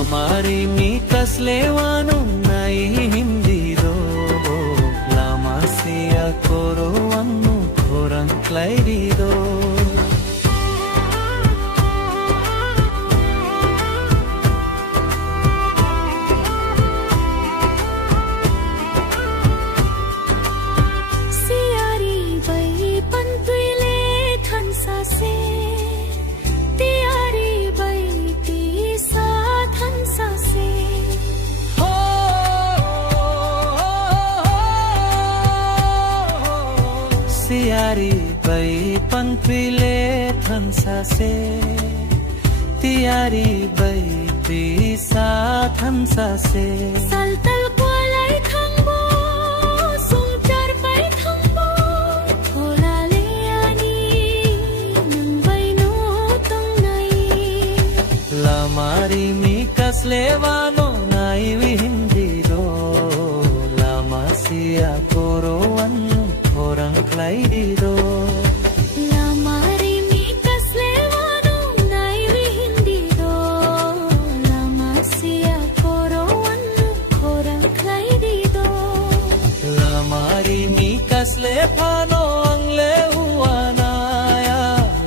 Lamari mi kaslewa no nai hindi do lama siya koro anu korang klaidi do Siari bai panpile thansa se tiari bai pisa thansa se saltal kwalai thangbo sungchar bai thangbo thola le ani nang bai no tong nai lamari mi kaslewa no nai wi hindi do lama sia koro anu korang klaidi do lamari mi kaslewa no nai wi hindi do lama sia koro anu korang klaidi do lamari mi kasle phano angle huana ya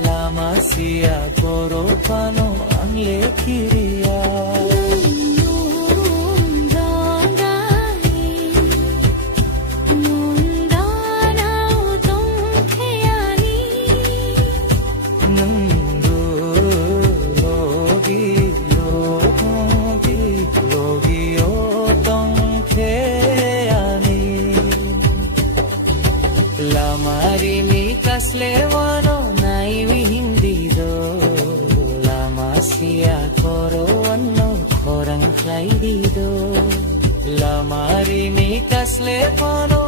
lama sia koro phano angle kiriya Lamari mi kaslewa no nai wi hindi do lama sia koro anu korang klaidi do lamari mi kaslewa no